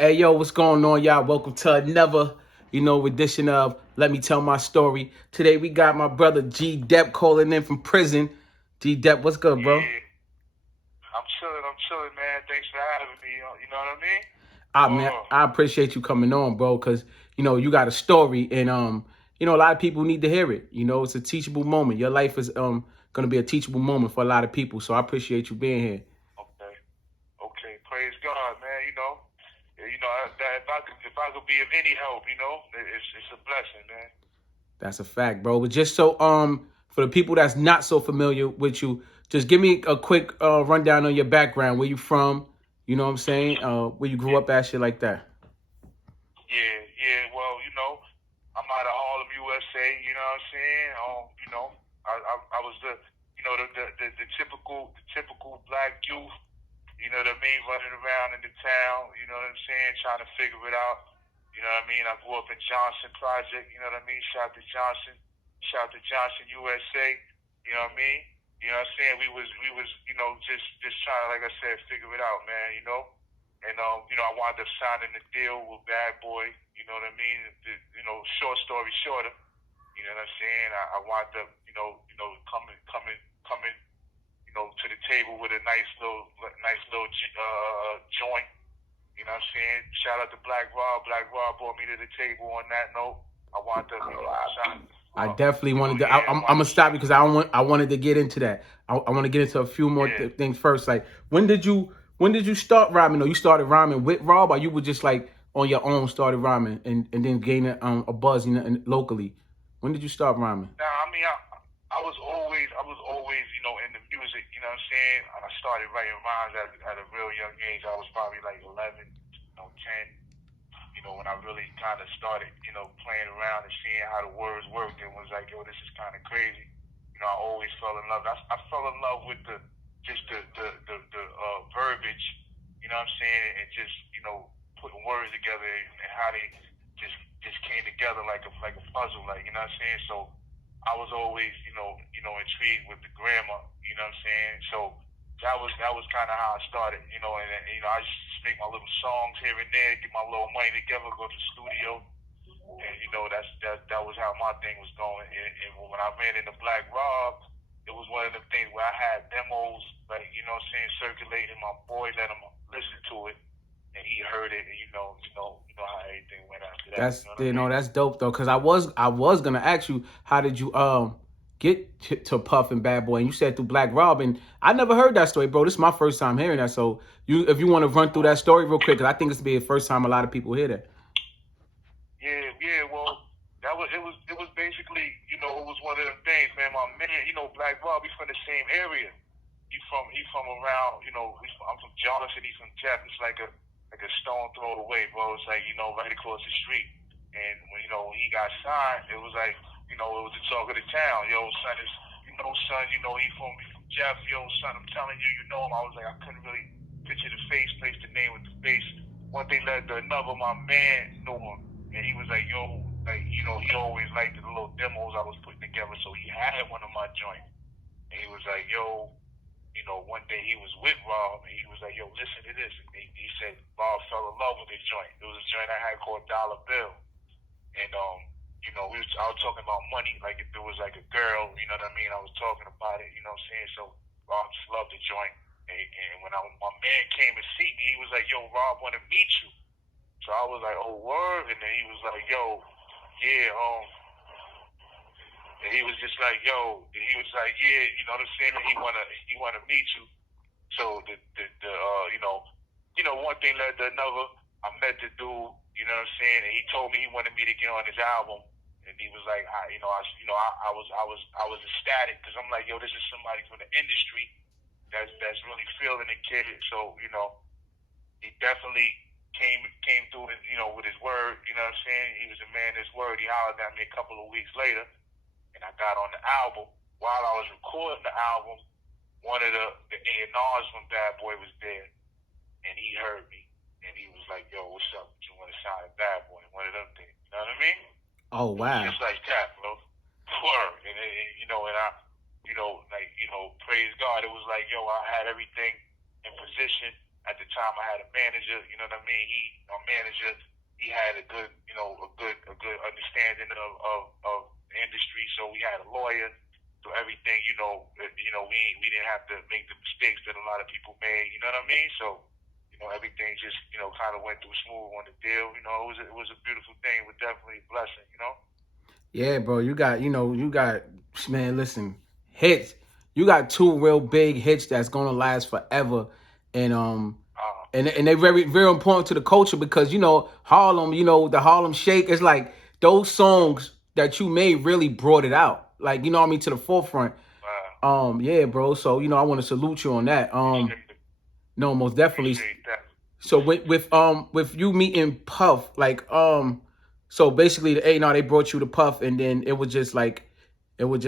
Hey, yo, what's going on, y'all? Welcome to another, edition of Let Me Tell My Story. Today we got my brother G Dep calling in from prison. G Dep, what's good, bro? Yeah, I'm chilling, man. Thanks for having me. You know what I mean? Man, Oh, I appreciate you coming on, bro, because you got a story, and a lot of people need to hear it. It's a teachable moment. Your life is gonna be a teachable moment for a lot of people. So I appreciate you being here. okay, okay. Praise God, man. If I could be of any help, it's a blessing, man. That's a fact, bro. But just so for the people that's not so familiar with you, just give me a quick rundown on your background. Where you from? You know what I'm saying? Where you grew Yeah, up at, shit like that. yeah. Well, I'm out of Harlem, USA. You know what I'm saying? I was the typical black youth. You know what I mean? Running around in the town, you know what I'm saying? Trying to figure it out. You know what I mean? I grew up in Johnson Project, you know what I mean? Shout out to Johnson, USA. You know what I mean? You know what I'm saying? We was, just trying to, like I said, figure it out, man, you know? And I wound up signing a deal with Bad Boy, you know what I mean? Short story shorter, you know what I'm saying? I wound up, coming to the table with a nice little joint. You know what I'm saying? Shout out to Black Rob. Black Rob brought me to the table on that note. I wound up, signing. I definitely wanted to. Yeah, I'm gonna stop because I don't want. I wanted to get into that. I want to get into a few more yeah. things first. Like when did you start rhyming? Or you started rhyming with Rob, or you were just like on your own started rhyming and then gaining a buzz, locally. When did you start rhyming? Now, I was always, in the music. You know what I'm saying? I started writing rhymes at a real young age. I was probably like 11, 10. When I really kind of started, playing around and seeing how the words worked, and was like, yo, this is kind of crazy. I always fell in love. I fell in love with the verbiage. You know what I'm saying? And just putting words together and how they just came together like a puzzle. Like, you know what I'm saying? So I was always intrigued with the grammar. You know what I'm saying? So that was kind of how I started, and I just make my little songs here and there, get my little money together, go to the studio, and that was how my thing was going. And when I ran into Black Rob, it was one of the things where I had demos, like what I'm saying, circulating. My boy let him listen to it, and he heard it, and you know how everything went after that. You That's know what I you know mean? that's dope though, cause I was gonna ask you how did you get to Puff and Bad Boy, and you said through Black Rob, and I never heard that story, bro. This is my first time hearing that. So if you want to run through that story real quick, cause I think it's be the first time a lot of people hear that. Yeah. Well, it was basically, it was one of them things, man. My man, Black Rob, he's from the same area. He from around, I'm from Johnson, he's from Jeff. It's like a stone throw away, bro. It's like, right across the street. And when he got signed, it was like, it was the talk of the town. Yo, son is, son, he from Jeff. Yo, son, I'm telling you, you know him. I was like, I couldn't really picture the face, place the name with the face. One thing led to another. My man knew him, and he was like, yo, like, he always liked the little demos I was putting together, so he had one of my joints. And he was like, yo, one day he was with Rob, and he was like, yo, listen to this. And he said Rob fell in love with this joint. It was a joint I had called Dollar Bill. And I was talking about money, like if it was like a girl, you know what I mean? I was talking about it, you know what I'm saying? So Rob just loved the joint. And when my man came to see me, he was like, yo, Rob want to meet you. So I was like, oh, word. And then he was like, yo, yeah, and he was just like, yo, and he was like, yeah, you know what I'm saying? And he wanna meet you. So one thing led to another. I met the dude, you know what I'm saying, and he told me he wanted me to get on his album. And he was like, I was ecstatic because I'm like, yo, this is somebody from the industry that's really feeling the kid. So he definitely came through, with his word. You know what I'm saying? He was a man of his word. He hollered at me a couple of weeks later, and I got on the album. While I was recording the album, one of the A&Rs from Bad Boy was there, and he heard me, and he was like, yo, what's up? You want to sign a Bad Boy? One of them things. You know what I mean? Oh It was wow. just like that, bro. Word. And I, praise God. It was like, yo, I had everything in position. At the time, I had a manager. You know what I mean? My manager, he had a good, a good understanding of the industry. So we had a lawyer. So everything, we didn't have to make the mistakes that a lot of people made. You know what I mean? So everything just, kind of went through smooth on the deal. It was a beautiful thing, but definitely a blessing. Yeah, bro. You got, man. Listen, hits. You got two real big hits that's gonna last forever, and Uh, and they're very very important to the culture because Harlem. The Harlem Shake is like those songs that you made really brought it out. Like what I mean to the forefront. Yeah, bro. So I want to salute you on that. appreciate it. No, most definitely. Appreciate that. So with you meeting Puff, like so basically the A&R they brought you to Puff, and then it was just like you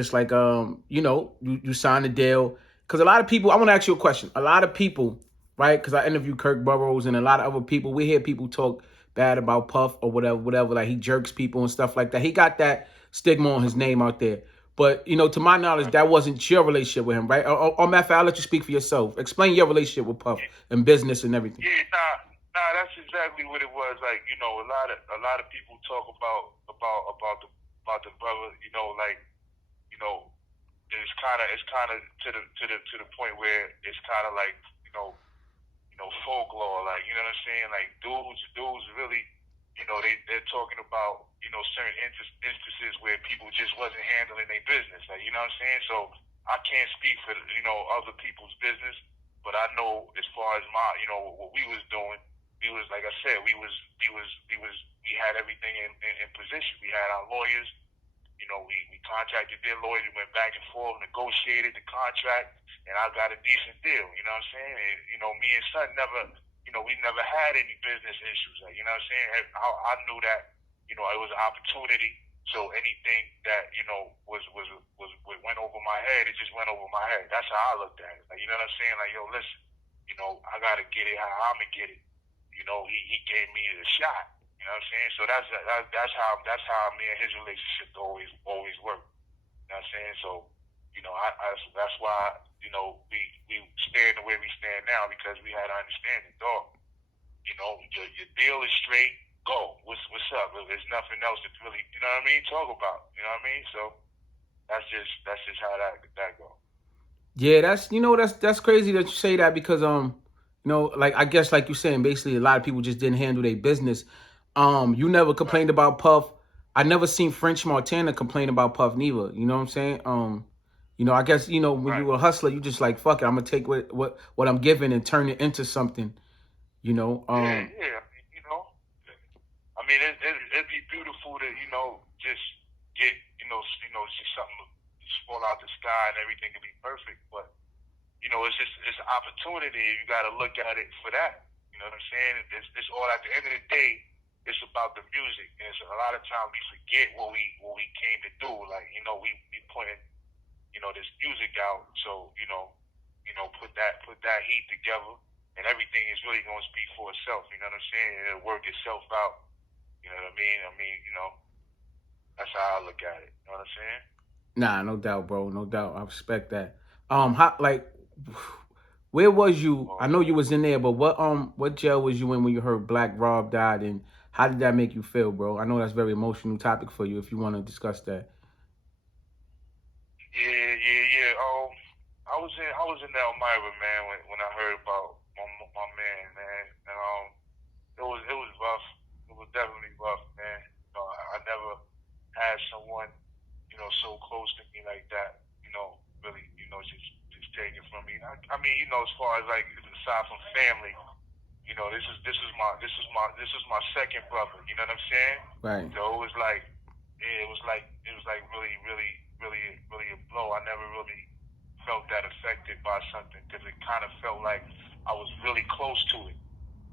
signed a deal. Because a lot of people, I want to ask you a question. A lot of people, right? Because I interviewed Kirk Burrows and a lot of other people. We hear people talk bad about Puff or whatever. Like he jerks people and stuff like that. He got that stigma on his name out there. But to my knowledge, Right. that wasn't your relationship with him, right? Or matter of fact, I'll let you speak for yourself. Explain your relationship with Puff Yeah, and business and everything. yeah, nah, that's exactly what it was. Like, a lot of people talk about the brother. You know, it's kind of to the point where it's kind of like folklore. Like, you know what I'm saying? Like, dudes really, they're talking about certain instances where people just wasn't handling their business. Like, you know what I'm saying? So I can't speak for other people's business, but I know as far as my what we was doing, we was like I said, we had everything in position. We had our lawyers. We contacted their lawyers. We went back and forth, negotiated the contract, and I got a decent deal. You know what I'm saying? And me and Son never, we never had any business issues. Like, you know what I'm saying? I knew that, it was an opportunity. So anything that went over my head, it just went over my head. That's how I looked at it. Like, you know what I'm saying? Like, yo, listen, I gotta get it how I'm gonna get it. He gave me a shot. You know what I'm saying? So that's how me and his relationship always worked. You know what I'm saying? So that's why we stand the way we stand now because we had an understanding, dog. Your deal is straight. Go. What's up? There's nothing else to really talk about. You know what I mean? So that's just how that go. Yeah, that's crazy that you say that because like I guess like you're saying, basically a lot of people just didn't handle their business. You never Right. complained about Puff. I never seen French Montana complain about Puff neither. You know what I'm saying? I guess when Right. you a hustler, you just like fuck it. I'm gonna take what I'm given and turn it into something. You know. Yeah. Yeah. It'd be beautiful to just get just something just fall out the sky and everything can be perfect, but it's an opportunity. You got to look at it for that. You know what I'm saying? It's all at the end of the day. It's about the music, and it's a lot of times we forget what we came to do. Like we putting this music out, so put that heat together, and everything is really going to speak for itself. You know what I'm saying? It'll work itself out. You know what I mean? That's how I look at it. You know what I'm saying? Nah, no doubt, bro. No doubt. I respect that. How like where was you? I Oh, know you was in there, but what jail was you in when you heard Black Rob died, and how did that make you feel, bro? I know that's a very emotional topic for you. If you want to discuss that. yeah, yeah, yeah. I was in Elmira, man, when I heard about my man, man, and it was rough. It was definitely rough, man. I never had someone so close to me like that. Really, just take it from me. I mean, as far as like aside from family, this is my second brother. You know what I'm saying? Right. So it was like, yeah, it was like really, really, really, really a blow. I never really felt that affected by something because it kind of felt like I was really close to it.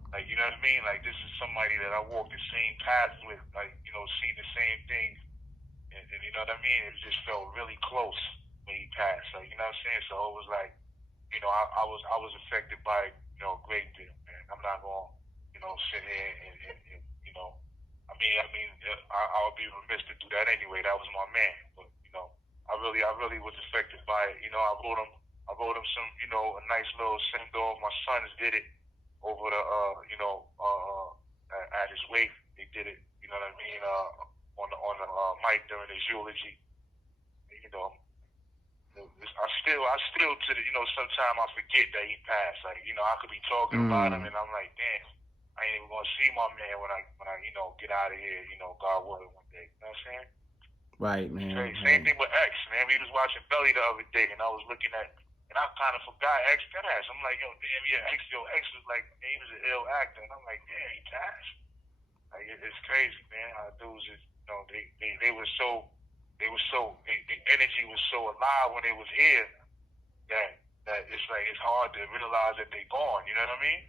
Like, you know what I mean? Like, this is somebody that I walked the same path with, like, seen the same things, and you know what I mean? It just felt really close when he passed. Like, you know what I'm saying? So it was like, I was affected by a great deal, man. I'm not gonna sit here and I would be remiss to do that anyway. That was my man, but I really was affected by it. I wrote him some a nice little send off. My sons did it. over the at his wake. They did it, you know what I mean, on the mic during his eulogy. You know, I still to the, sometimes I forget that he passed. Like, I could be talking about him and I'm like, damn, I ain't even gonna see my man when I get out of here, God willing one day. You know what I'm saying? Right, man. Straight. Right. Same thing with X, man. We was watching Belly the other day and I was looking at, and I kind of forgot X passed. I'm like, yo, damn, yeah, X was like, man, he was an ill actor. And I'm like, damn, he passed. Like, it's crazy, man. How dudes is, they were so, the energy was so alive when they was here that it's like, it's hard to realize that they gone. You know what I mean?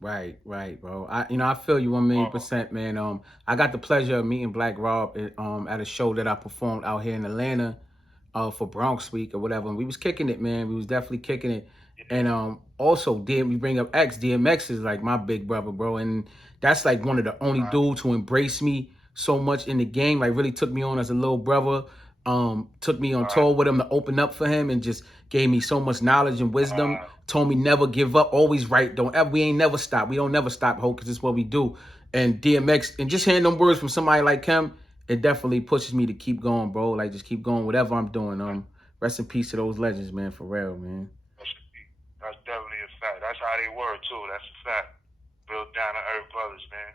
Right, bro. I feel you 1,000,000%, man. I got the pleasure of meeting Black Rob at a show that I performed out here in Atlanta, for Bronx Week or whatever. And we was kicking it, man. We was definitely kicking it. And also, we bring up X. DMX is like my big brother, bro. And that's like one of the only dudes who embraced me so much in the game. Like really took me on as a little brother. Took me on tour with him to open up for him and just gave me so much knowledge and wisdom. Told me never give up, always right. We ain't never stop. We don't never stop, hope, because it's what we do. And DMX, and just hearing them words from somebody like him, it definitely pushes me to keep going, bro. Like just keep going, whatever I'm doing. Rest in peace to those legends, man, for real, man. That's definitely a fact. That's how they were too. That's a fact. Real down to earth brothers, man.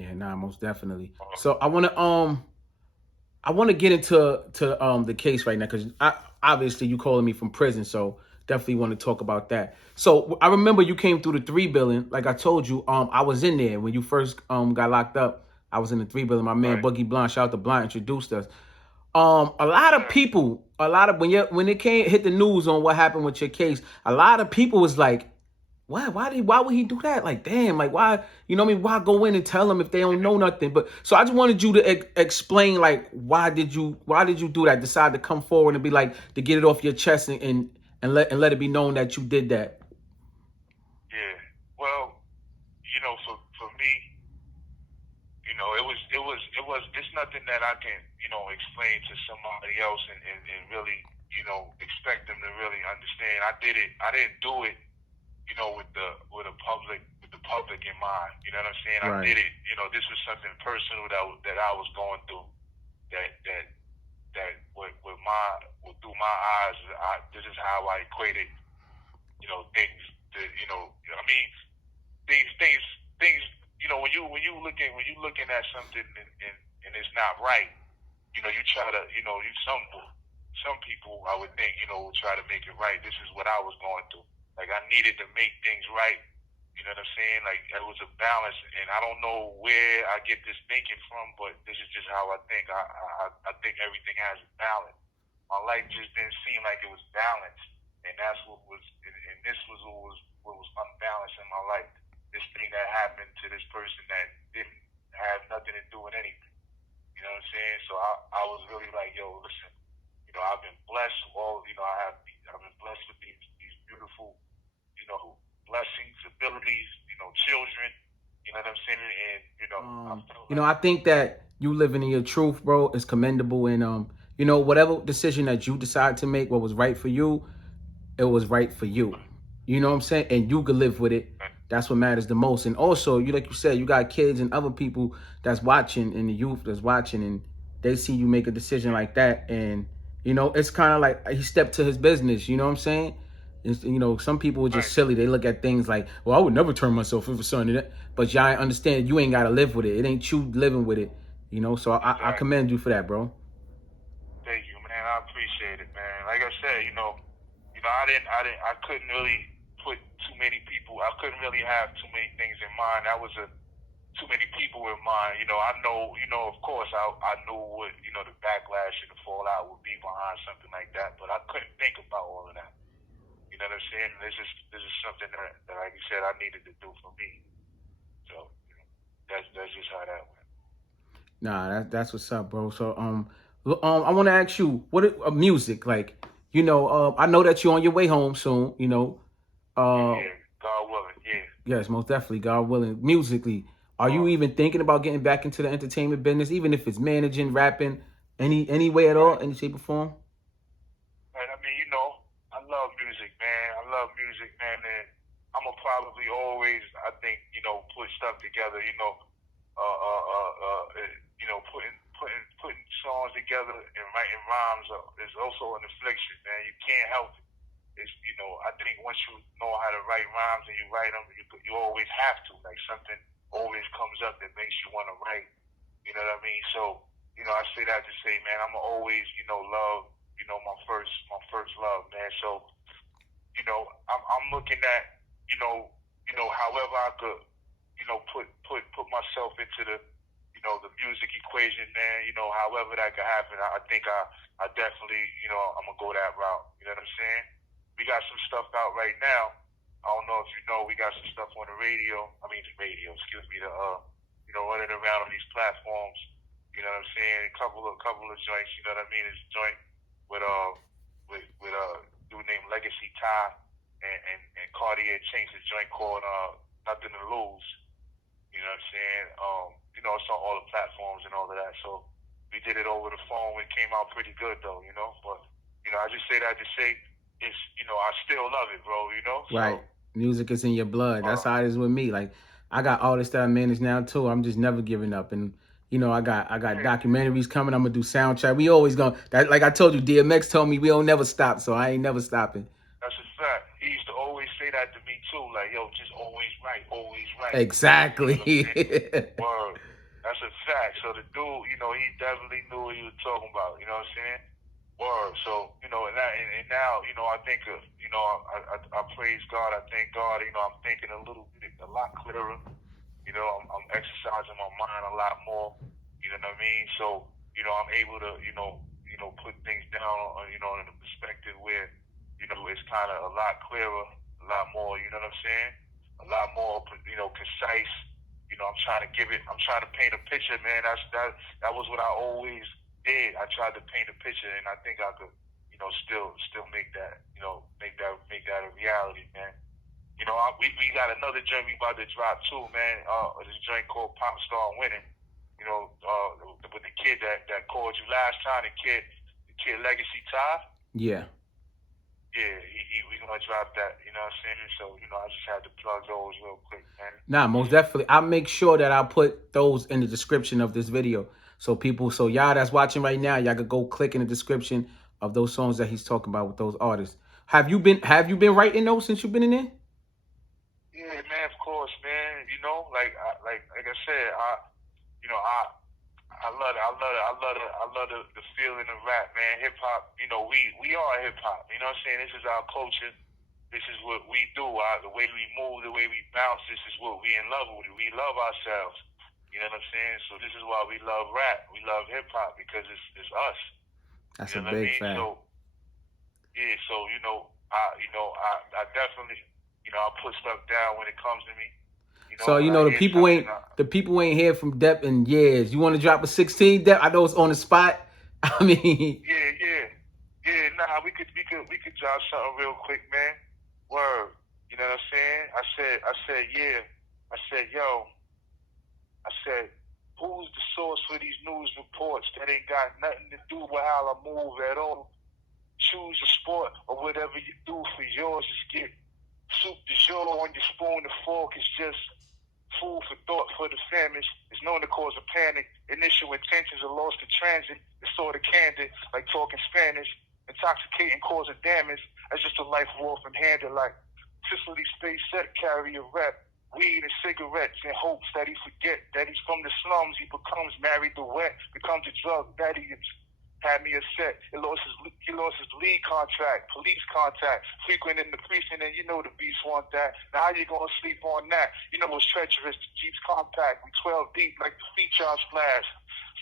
Yeah, nah, most definitely. So I want to get into the case right now because obviously you calling me from prison, so definitely want to talk about that. So I remember you came through the 3 billion, like I told you. I was in there when you first got locked up. I was in the 3 billion. My man Boogie Blunt, shout out to Blunt, introduced us. A lot of people, when it hit the news on what happened with your case, a lot of people was like, why would he do that? Like, damn, like why, why go in and tell them if they don't know nothing? But so I just wanted you to explain, like, why did you do that? Decide to come forward and be like, to get it off your chest and let it be known that you did that. Yeah. Well, for me, it's nothing that I can, explain to somebody else and really, expect them to really understand. I didn't do it, with the public in mind. You know what I'm saying? Right. I did it, this was something personal that I was going through that through my eyes, this is how I equated, things to, I mean, things, when you looking at something and it's not right, you try to, some people I would think, will try to make it right. This is what I was going through. Like I needed to make things right. You know what I'm saying? Like it was a balance, and I don't know where I get this thinking from, but this is just how I think. I think everything has a balance. My life just didn't seem like it was balanced, and that's what was, and this was what was unbalanced in my life. This thing that happened to this person that didn't have nothing to do with anything. You know what I'm saying? So I was really like, yo, listen, I've been blessed. I've been blessed with these beautiful, blessings, abilities, children. You know what I'm saying? And I think that you living in your truth, bro, is commendable. And whatever decision that you decide to make, what was right for you, it was right for you. You know what I'm saying? And you could live with it. That's what matters the most. And also, like you said, you got kids and other people that's watching, and the youth that's watching, and they see you make a decision like that. And, it's kind of like he stepped to his business. You know what I'm saying? Some people are just silly. They look at things like, well, I would never turn myself in for something. But y'all understand you ain't got to live with it. It ain't you living with it. So I commend you for that, bro. Thank you, man. I appreciate it, man. Like I said, I couldn't really put too many people. I couldn't really have too many things in mind. That was too many people in mind. I know, of course, I knew what, the backlash and the fallout would be behind something like that, but I couldn't think about all of that. You know what I'm saying? This is something that, like you said, I needed to do for me. So that's just how that went. Nah, that's what's up, bro. So I want to ask you, what music like? I know that you're on your way home soon. Yeah, God willing, yeah. Yes, most definitely, God willing. Musically, are you even thinking about getting back into the entertainment business, even if it's managing, rapping, any way at all, any shape or form? Right. I mean, I love music, man. And I'ma probably always, I think, put stuff together, putting songs together and writing rhymes is also an affliction, man. You can't help it. It's, I think once you know how to write rhymes and you write them, you always have to. Like something always comes up that makes you want to write. You know what I mean? So, I say that to say, man, I'm always, love, my first love, man. So, I'm looking at, however I could, put myself into the music equation, man. However that could happen, I think I definitely, I'm gonna go that route. You know what I'm saying? We got some stuff out right now. I don't know if you know, we got some stuff on the radio. I mean, the radio, excuse me, running around on these platforms. You know what I'm saying? A couple of joints. You know what I mean? It's a joint with a dude named Legacy Ty and Cartier changed a joint called Nothing to Lose. You know what I'm saying? It's on all the platforms and all of that. So we did it over the phone. It came out pretty good though, But I just say that to say it's I still love it, bro. Right. So Music is in your blood. That's how it is with me. Like I got artists that I manage now too. I'm just never giving up. And I got yeah, documentaries coming. I'm gonna do soundtrack. We always gonna that like I told you, DMX told me we don't never stop, so I ain't never stopping. that's a fact. He used to always say that to me too. Like, yo, just always right, always right. You know what I'm saying? Exactly. Word. That's a fact. So the dude, he definitely knew what he was talking about. You know what I'm saying? Word. So, and now, I think, I praise God. I thank God. I'm thinking a lot clearer. I'm exercising my mind a lot more. You know what I mean? So, I'm able to, put things down, in a perspective where, it's kind of a lot clearer, a lot more. You know what I'm saying? A lot more, concise. I'm trying to paint a picture, man. That was what I always did. I tried to paint a picture, and I think I could, still make that, make that a reality, man. We got another joint we about to drop too, man. This joint called Pop Star Winning. With the kid that called you last time, the kid Legacy Ty. Yeah. Yeah, we gonna drop that. You know what I'm saying? So I just had to plug those real quick, man. Nah, most definitely. I'll make sure that I put those in the description of this video. So y'all that's watching right now, y'all could go click in the description of those songs that he's talking about with those artists. Have you been writing those since you've been in there? Yeah, man. Of course, man. Like I said, I love it. I love the feeling of rap, man. Hip hop. We are hip hop. You know what I'm saying? This is our culture. This is what we do. The way we move, the way we bounce. This is what we in love with. We love ourselves. You know what I'm saying? So this is why we love rap. We love hip hop because it's us. That's a You know what I big mean? fact. So yeah. So I definitely I put stuff down when it comes to me. So When you I know the hear people something, ain't the people ain't heard from Depp in years. You want to drop a 16 Depp? I know it's on the spot. I mean, yeah. Nah, we could drop something real quick, man. Word. You know what I'm saying? I said, yeah. I said, yo. I said, who's the source for these news reports that ain't got nothing to do with how I move at all? Choose a sport or whatever you do for yours. Just get soup du jour on your spoon and fork. It's just food for thought for the famished. It's known to cause a panic. Initial intentions are lost in transit. It's sort of candid, like talking Spanish. Intoxicating, causing damage. That's just a life war from handed like Sicily Space Set, carry a rep. Weed and cigarettes in hopes that he forget that he's from the slums. He becomes married to wet, becomes a drug daddy. Had me upset. He lost his lead contract, police contact, frequenting the precinct, and the beast want that. Now how you gonna sleep on that? It's treacherous. The Jeep's compact. We 12 deep like the feature splash.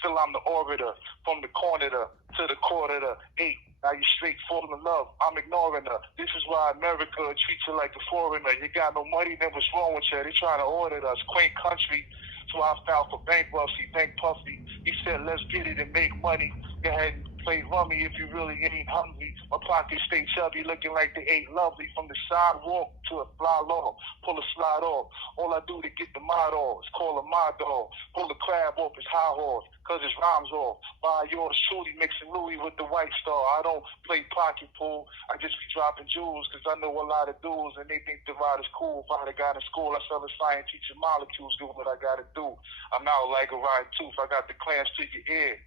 Still I'm the orbiter, from the corner to the quarter to 8. Now you straight fall in love. I'm ignoring her. This is why America treats you like a foreigner. You got no money, then what's wrong with you? They trying to audit us. Quaint country. So I filed for bankruptcy. Thank Puffy. He said, let's get it and make money. Go ahead and play rummy if you really ain't hungry. My pockets stay chubby, looking like they ate lovely. From the sidewalk to a fly log, pull a slide off. All I do to get the mod off is call a my dog. Pull the crab off his high horse, cause his rhymes off. Buy yours truly, mixing Louis with the white star. I don't play pocket pool, I just be dropping jewels, cause I know a lot of dudes and they think the ride is cool. If I had got in school, I sell a science teaching molecules, do what I gotta do. I'm out like a rotten tooth, I got the clamps to your ear.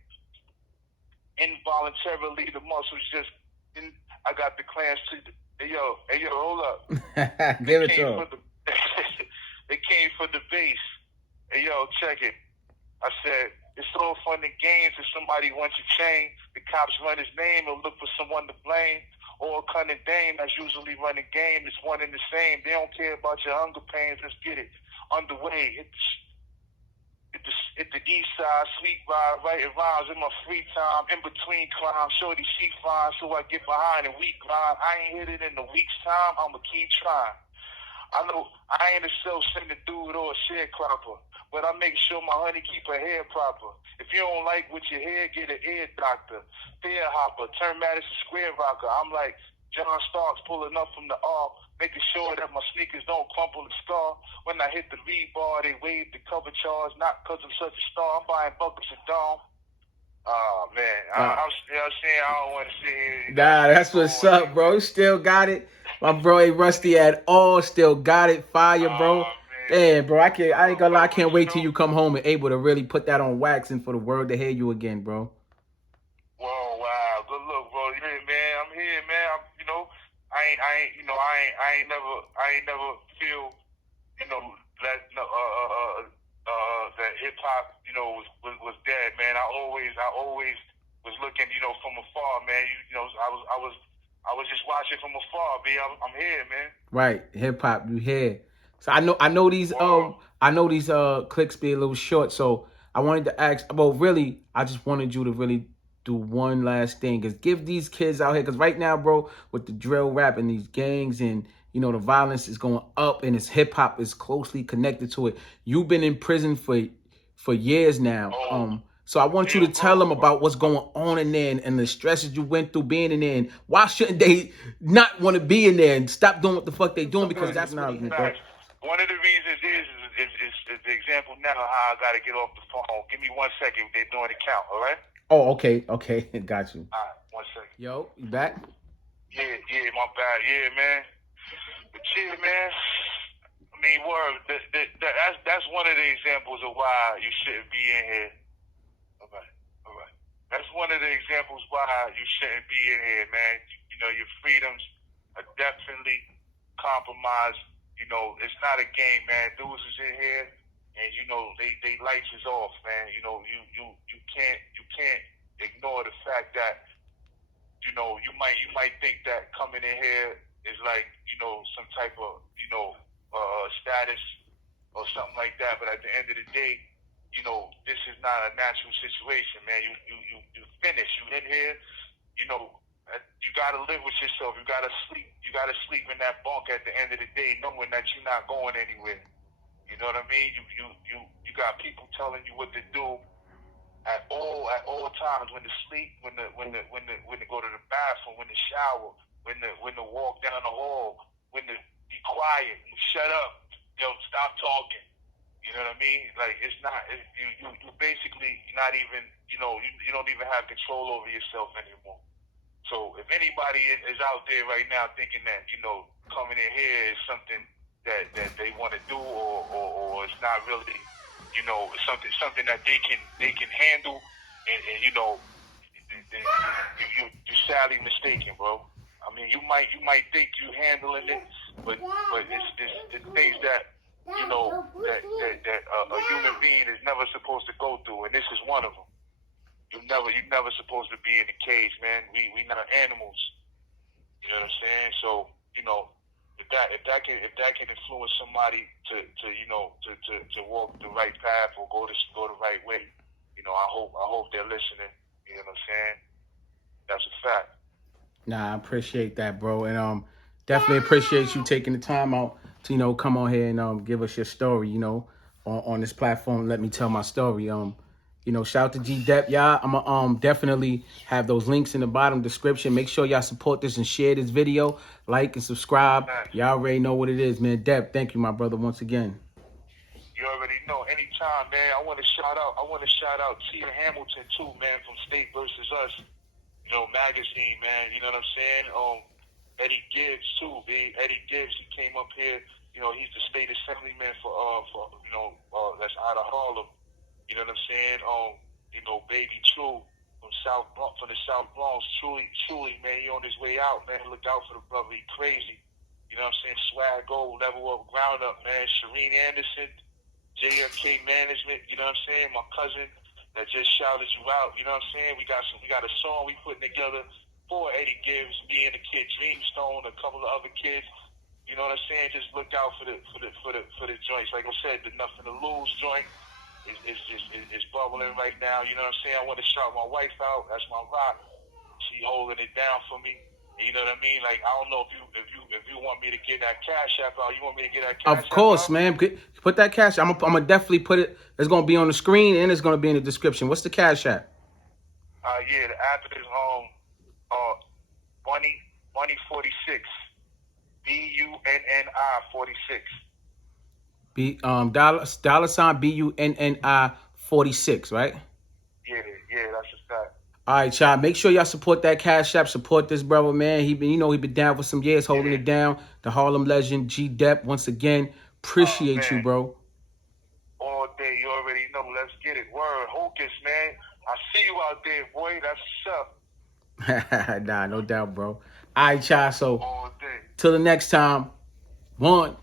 Involuntarily, the muscles just, I got the clamps to the, hey yo, hold up. Give it to him. They came for the base. Hey yo, check it. I said, it's all fun and games if somebody wants your chain. The cops run his name and look for someone to blame. Or a cunning dame that's usually running game. It's one and the same. They don't care about your hunger pains. Let's get it underway. Hit the east side, sweet ride, writing rhymes in my free time, in between crimes. Shorty, she fine, so I get behind and weak grind. I ain't hit it in a week's time, I'ma keep trying. I know I ain't a self-centered dude or a sharecropper, but I make sure my honey keep her hair proper. If you don't like what your hair, get an ear doctor. Fear hopper, turn Madison Square rocker. I'm like John Starks pulling up from the arc, making sure that my sneakers don't crumple and scar. When I hit the rebar, they wave the cover charge, not because I'm such a star. I'm buying buckets of Dom. Oh, man. I'm saying I don't want to sit here. Nah, that's what's up, bro. Still got it. My bro ain't rusty at all. Still got it. Fire, bro. Damn, bro. I ain't gonna lie. I can't wait till you come home and able to really put that on wax and for the world to hear you again, bro. Whoa, wow. Good look, bro. Yeah, man. I'm here, man. I ain't never feel, that hip hop, was dead, man. I always was looking, from afar, man. I was just watching from afar, B. I'm here, man. Right, hip hop, you here. So I know these clicks be a little short, so I wanted to ask, well, really, I just wanted you to really do one last thing, is give these kids out here, because right now, bro, with the drill rap and these gangs and the violence is going up, and it's hip hop is closely connected to it. You've been in prison for years now. So I want you to tell them about what's going on in there and the stresses you went through being in there, and why shouldn't they not want to be in there and stop doing what the fuck they doing, because that's not One of the reasons is the example now how I got to get off the phone. Give me 1 second. They're doing the count, all right? Oh, okay, got you. All right, 1 second. Yo, you back? Yeah, my bad. Yeah, man. But yeah, man. I mean, word. That's one of the examples of why you shouldn't be in here. All right. That's one of the examples why you shouldn't be in here, man. Your freedoms are definitely compromised. It's not a game, man. Dudes is in here, and they lights is off, man. You can't ignore the fact that you might think that coming in here is like some type of status or something like that, but at the end of the day, this is not a natural situation, man. You finish. You in here, you gotta live with yourself. You gotta sleep. You gotta sleep in that bunk at the end of the day, knowing that you're not going anywhere. You know what I mean? You got people telling you what to do at all times. When to sleep, when to go to the bathroom, when to shower, when to walk down the hall, when to be quiet, shut up, stop talking. You know what I mean? Like, it's not, you basically not even, you don't even have control over yourself anymore. So if anybody is out there right now thinking that, coming in here is something that they want to do, or it's not really, something that they can handle, and you're sadly mistaken, bro. I mean, you might think you handling it, but it's things that that a human being is never supposed to go through, and this is one of them. You're never supposed to be in a cage, man. We not animals. You know what I'm saying? So if that can influence somebody to walk the right path or go the right way, I hope they're listening. You know what I'm saying? That's a fact. Nah, I appreciate that, bro, and definitely appreciate you taking the time out to come on here and give us your story, on this platform. Let me tell my story. Shout out to G Dep, y'all. I'm gonna definitely have those links in the bottom description. Make sure y'all support this and share this video, like and subscribe. Thanks. Y'all already know what it is, man. Dep, thank you, my brother, once again. You already know. Anytime, man. I want to shout out Tia Hamilton too, man, from State versus Us, magazine, man. You know what I'm saying? Eddie Gibbs too, B. Eddie Gibbs, he came up here. He's the state assemblyman for that's out of Harlem. You know what I'm saying? Baby True from the South Bronx, truly, man, he on his way out, man. Look out for the brother, he crazy. You know what I'm saying? Swag Gold, Level Up, Ground Up, man. Shireen Anderson, JFK Management, you know what I'm saying? My cousin that just shouted you out, you know what I'm saying? We got a song we putting together for Eddie Gibbs, me and the kid Dreamstone, a couple of other kids. You know what I'm saying? Just look out for the joints. Like I said, the Nothing to Lose joint is bubbling right now. You know what I'm saying? I want to shout my wife out. That's my rock. She holding it down for me. You know what I mean? Like, I don't know if you want me to get that Cash App out. You want me to get that Cash App out? Of course, man. Put that cash. I'm gonna definitely put it. It's gonna be on the screen and it's gonna be in the description. What's the Cash App? Yeah, the app is Bunny 46. BUNNI 46. Dollar sign BUNNI 46, right? Yeah, that's a fact. All right, y'all. Make sure y'all support that Cash App. Support this brother, man. He been down for some years, holding it down. The Harlem legend, G Dep. Once again, appreciate you, bro. All day, you already know. Let's get it. Word, Hocus, man. I see you out there, boy. That's what's up. Nah, no doubt, bro. All right, y'all. So All day. till the next time. One.